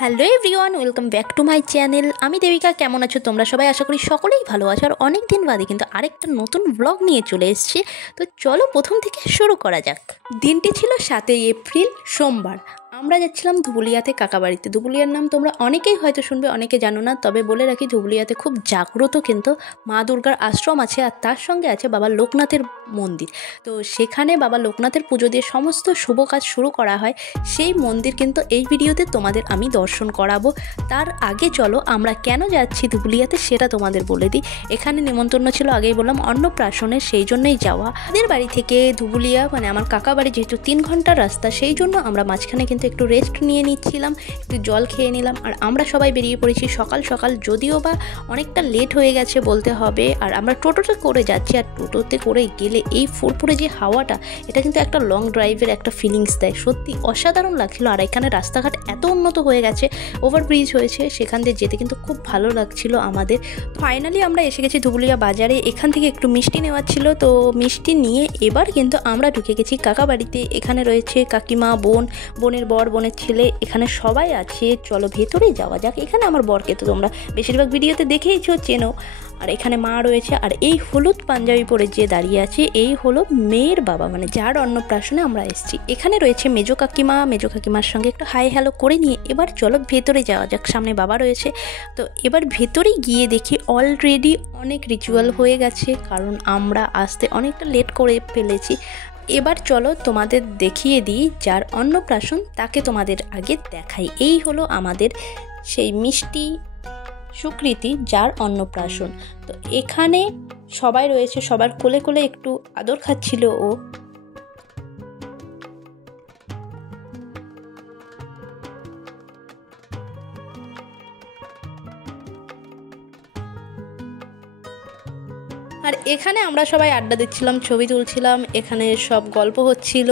Hello everyone, welcome back to my channel. আমি দেবিকা। কেমন আছো তোমরা সবাই? আশা করি সকলেই ভালো আছো। আর অনেক দিন বাদে কিন্তু আরেকটা নতুন ব্লগ নিয়ে চলে এসেছি। তো চলো প্রথম থেকে শুরু করা যাক। দিনটি ছিল 7 এপ্রিল, সোমবার। আমরা যাচ্ছিলাম ধুবুলিয়াতে কাকাবাড়িতে। ধুবুলিয়ার নাম তোমরা অনেকেই হয়তো শুনবে, অনেকে জানো না। তবে বলে রাখি, ধুবুলিয়াতে খুব জাগ্রত কিন্তু মা দুর্গার আশ্রম আছে, আর তার সঙ্গে আছে বাবা লোকনাথের মন্দির। তো সেখানে বাবা লোকনাথের পুজো দিয়ে সমস্ত শুভ কাজ শুরু করা হয়। সেই মন্দির কিন্তু এই ভিডিওতে তোমাদের আমি দর্শন করাবো। তার আগে চলো আমরা কেন যাচ্ছি ধুবুলিয়াতে সেটা তোমাদের বলে দিই। এখানে নিমন্ত্রণ ছিল, আগেই বললাম, অন্নপ্রাশনের, সেই জন্যই যাওয়া। আমাদের বাড়ি থেকে ধুবুলিয়া মানে আমার কাকা বাড়ি যেহেতু 3 ঘন্টার রাস্তা, সেই জন্য আমরা মাঝখানে কিন্তু একটু রেস্ট নিয়ে নিচ্ছিলাম, একটু জল খেয়ে নিলাম। আর আমরা সবাই বেরিয়ে পড়েছি সকাল সকাল, যদিও বা অনেকটা লেট হয়ে গেছে বলতে হবে। আর আমরা টোটোতে করে যাচ্ছি, আর টোটোতে করে গেলে এই ফুরফুরে যে হাওয়াটা, এটা কিন্তু একটা লং ড্রাইভের একটা ফিলিংস দেয়। সত্যি অসাধারণ লাগছিল। আর এখানে রাস্তাঘাট এত উন্নত হয়ে গেছে, ওভারব্রিজ হয়েছে, সেখান দিয়ে যেতে কিন্তু খুব ভালো লাগছিল আমাদের। ফাইনালি আমরা এসে গেছি ধুবুলিয়া বাজারে। এখান থেকে একটু মিষ্টি নেওয়ার ছিল, তো মিষ্টি নিয়ে এবার কিন্তু আমরা ঢুকে গেছি কাকা বাড়িতে। এখানে রয়েছে কাকিমা, বোনের বর, বোনের ছেলে, এখানে সবাই আছে। চলো ভেতরে যাওয়া যাক। এখানে আমার বরকে তো তোমরা বেশিরভাগ ভিডিওতে দেখেইছো, চেনো। আর এখানে মা রয়েছে। আর এই হলুদ পাঞ্জাবি পরে যে দাঁড়িয়ে আছে, এই হলো মেয়ের বাবা, মানে যার অন্নপ্রাশনে আমরা এসেছি। এখানে রয়েছে মেজো কাকিমার সঙ্গে একটু হাই হ্যালো করে নিয়ে এবার চলো ভেতরে যাওয়া যাক। সামনে বাবা রয়েছে। তো এবার ভেতরে গিয়ে দেখি অলরেডি অনেক রিচুয়াল হয়ে গেছে, কারণ আমরা আসতে অনেকটা লেট করে ফেলেছি। এবার চলো তোমাদের দেখিয়ে দিই যার অন্নপ্রাশন, তাকে তোমাদের আগে দেখাই। এই হলো আমাদের সেই মিষ্টি সুকৃতি, যার অন্নপ্রাশন। তো এখানে সবাই রয়েছে, সবার কোলে কোলে একটু আদর খাচ্ছিল ও। আর এখানে আমরা সবাই আড্ডা দিচ্ছিলাম, ছবি তুলছিলাম, এখানে সব গল্প হচ্ছিল।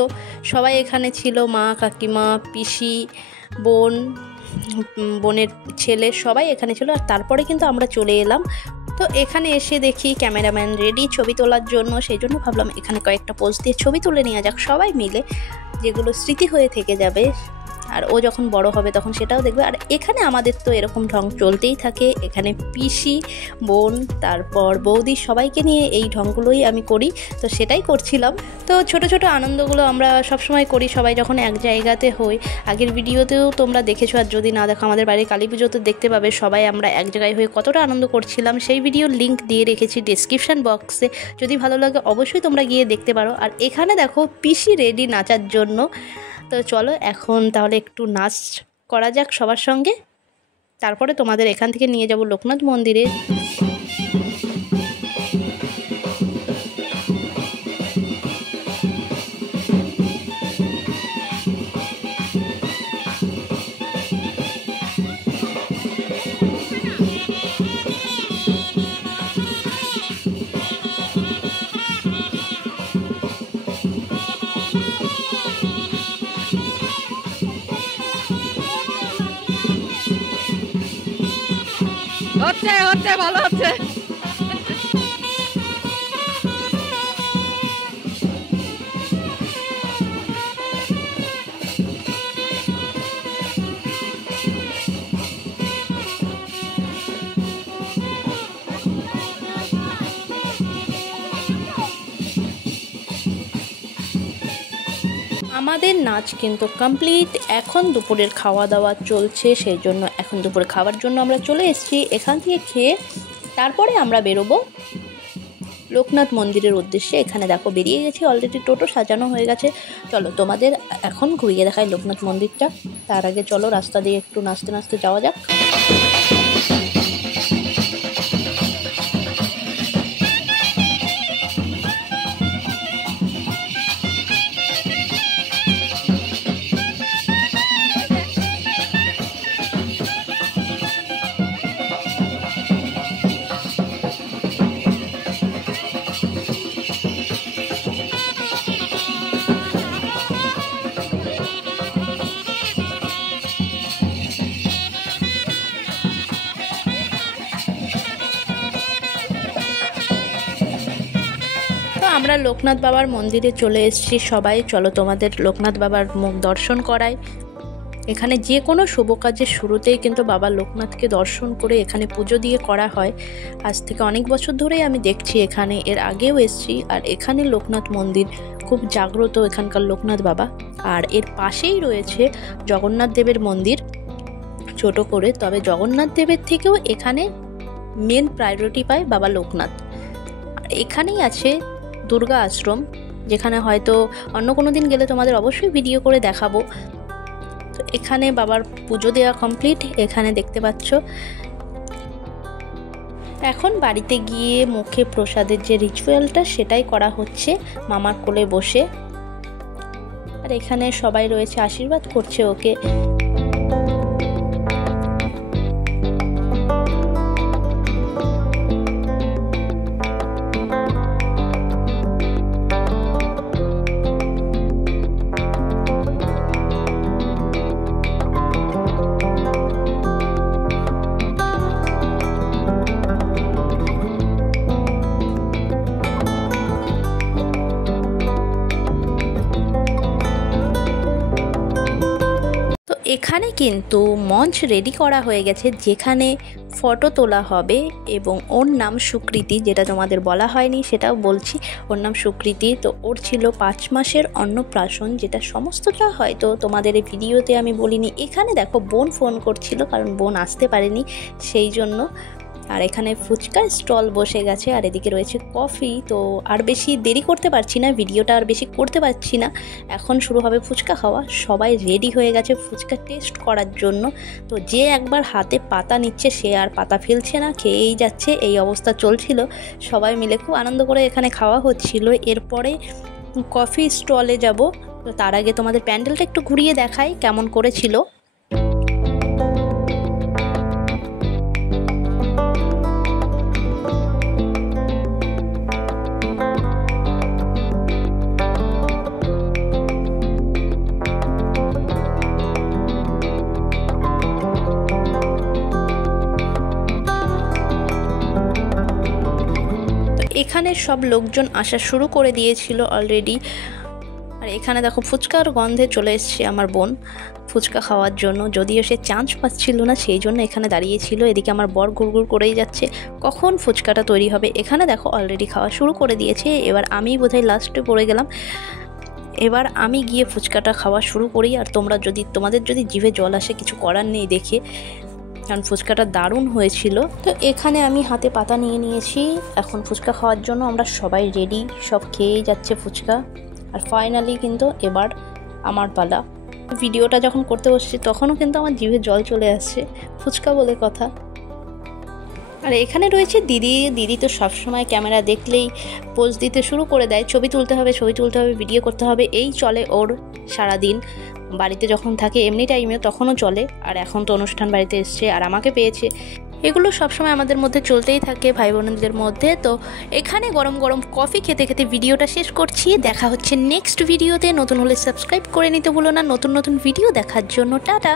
সবাই এখানে ছিল, মা, কাকিমা, পিসি, বোনের ছেলে, সবাই এখানে ছিল। আর তারপরে কিন্তু আমরা চলে এলাম। তো এখানে এসে দেখি ক্যামেরাম্যান রেডি ছবি তোলার জন্য, সেই জন্য ভাবলাম এখানে কয়েকটা পোজ দিয়ে ছবি তুলে নেওয়া যাক সবাই মিলে, যেগুলো স্মৃতি হয়ে থেকে যাবে। আর ও যখন বড় হবে তখন সেটাও দেখবে। আর এখানে আমাদের তো এরকম ঢং চলতেই থাকে। এখানে পিসি, বোন, তারপর বৌদি, সবাইকে নিয়ে এই ঢংগুলোই আমি করি, তো সেটাই করছিলাম। তো ছোট ছোট আনন্দগুলো আমরা সবসময় করি সবাই যখন এক জায়গাতে হই। আগের ভিডিওতেও তোমরা দেখেছো, আর যদি না দেখো আমাদের বাড়ির কালী পুজোতে দেখতে পাবে, সবাই আমরা এক জায়গায় হয়ে কতটা আনন্দ করছিলাম। সেই ভিডিওর লিঙ্ক দিয়ে রেখেছি ডেসক্রিপশন বক্সে, যদি ভালো লাগে অবশ্যই তোমরা গিয়ে দেখতে পারো। আর এখানে দেখো পিসি রেডি নাচার জন্য। তো চলো এখন তাহলে একটু নাচ করা যাক সবার সঙ্গে, তারপরে তোমাদের এখান থেকে নিয়ে যাব লোকনাথ মন্দিরে। হচ্ছে ভালো হচ্ছে। আমাদের নাচ কিন্তু কমপ্লিট। এখন দুপুরের খাওয়া দাওয়া চলছে, সেই জন্য এখন দুপুরে খাওয়ার জন্য আমরা চলে এসেছি। এখান থেকে খেয়ে তারপরে আমরা বেরোবো লোকনাথ মন্দিরের উদ্দেশ্যে। এখানে দেখো বেরিয়ে গেছি, অলরেডি টোটো সাজানো হয়ে গেছে। চলো তোমাদের এখন ঘুরিয়ে দেখাই লোকনাথ মন্দিরটা। তার আগে চলো রাস্তা দিয়ে একটু নাচতে নাচতে যাওয়া যাক। আমরা লোকনাথ বাবার মন্দিরে চলে এসেছি সবাই। চলো তোমাদের লোকনাথ বাবার মুখ দর্শন করাই। এখানে যে কোনো শুভ কাজের শুরুতেই কিন্তু বাবা লোকনাথকে দর্শন করে এখানে পুজো দিয়ে করা হয়। আজ থেকে অনেক বছর ধরেই আমি দেখছি এখানে, এর আগেও এসেছি। আর এখানে লোকনাথ মন্দির খুব জাগ্রত, এখানকার লোকনাথ বাবা। আর এর পাশেই রয়েছে জগন্নাথ দেবের মন্দির ছোট করে, তবে জগন্নাথ দেবের থেকেও এখানে মেন প্রায়োরিটি পায় বাবা লোকনাথ। এখানেই আছে দুর্গা আশ্রম, যেখানে হয়তো অন্য কোনো দিন গেলে তোমাদের অবশ্যই ভিডিও করে দেখাবো। তো এখানে বাবার পুজো দেওয়া কমপ্লিট, এখানে দেখতে পাচ্ছ। এখন বাড়িতে গিয়ে মুখে প্রসাদের যে রিচুয়ালটা সেটাই করা হচ্ছে মামার কোলে বসে। আর এখানে সবাই রয়েছে, আশীর্বাদ করছে ওকে। এখানে কিন্তু মঞ্চ রেডি করা হয়ে গেছে, যেখানে ফটো তোলা হবে এবং ওর নাম সুকৃতি, যেটা তোমাদের বলা হয়নি সেটাও বলছি। ওর নাম সুকৃতি। তো ওর ছিল 5 মাসের অন্নপ্রাশন, যেটা সমস্তটা হয়তো তোমাদের এই ভিডিওতে আমি বলিনি। এখানে দেখো বোন ফোন করছিল, কারণ বোন আসতে পারেনি সেই জন্য। আর এখানে ফুচকার স্টল বসে গেছে, আর এদিকে রয়েছে কফি। তো আর বেশি দেরি করতে পারছি না, ভিডিওটা আর বেশি করতে পারছি না। এখন শুরু হবে ফুচকা খাওয়া। সবাই রেডি হয়ে গেছে ফুচকা টেস্ট করার জন্য। তো যে একবার হাতে পাতা নিচ্ছে সে আর পাতা ফেলছে না, খেয়েই যাচ্ছে, এই অবস্থা চলছিল। সবাই মিলে খুব আনন্দ করে এখানে খাওয়া হচ্ছিল। এরপরে কফি স্টলে যাব। তো তার আগে তোমাদের প্যান্ডেলটা একটু ঘুরিয়ে দেখাই কেমন করেছিল। এখানে সব লোকজন আসা শুরু করে দিয়েছিল অলরেডি। আর এখানে দেখো ফুচকার গন্ধে চলে এসছে আমার বোন ফুচকা খাওয়ার জন্য, যদিও সে চান্স পাচ্ছিল না, সেই জন্য এখানে দাঁড়িয়েছিল। এদিকে আমার বর ঘুরঘুর করেই যাচ্ছে কখন ফুচকাটা তৈরি হবে। এখানে দেখো অলরেডি খাওয়া শুরু করে দিয়েছে। এবার আমি বোধহয় লাস্টে পড়ে গেলাম। এবার আমি গিয়ে ফুচকাটা খাওয়া শুরু করি। আর তোমাদের যদি জিভে জল আসে, কিছু করার নেই দেখে, কারণ ফুচকাটা দারুণ হয়েছিল। তো এখানে আমি হাতে পাতা নিয়ে নিয়েছি। এখন ফুচকা খাওয়ার জন্য আমরা সবাই রেডি, সব খেয়েই যাচ্ছে ফুচকা। আর ফাইনালি কিন্তু এবার আমার পালা। ভিডিওটা যখন করতে বসছি তখনও কিন্তু আমার জিভে জল চলে আসছে, ফুচকা বলে কথা। আর এখানে রয়েছে দিদি তো সবসময় ক্যামেরা দেখলেই পোজ দিতে শুরু করে দেয়, ছবি তুলতে হবে, ভিডিও করতে হবে, এই চলে ওর সারাদিন। বাড়িতে যখন থাকে এমনি টাইমে তখনও চলে, আর এখন তো অনুষ্ঠান বাড়িতে এসছে আর আমাকে পেয়েছে। এগুলো সবসময় আমাদের মধ্যে চলতেই থাকে ভাই বোনদের মধ্যে। তো এখানে গরম গরম কফি খেতে খেতে ভিডিওটা শেষ করছি। দেখা হচ্ছে নেক্সট ভিডিওতে। নতুন হলে সাবস্ক্রাইব করে নিতে ভুলো না নতুন ভিডিও দেখার জন্য। টাটা।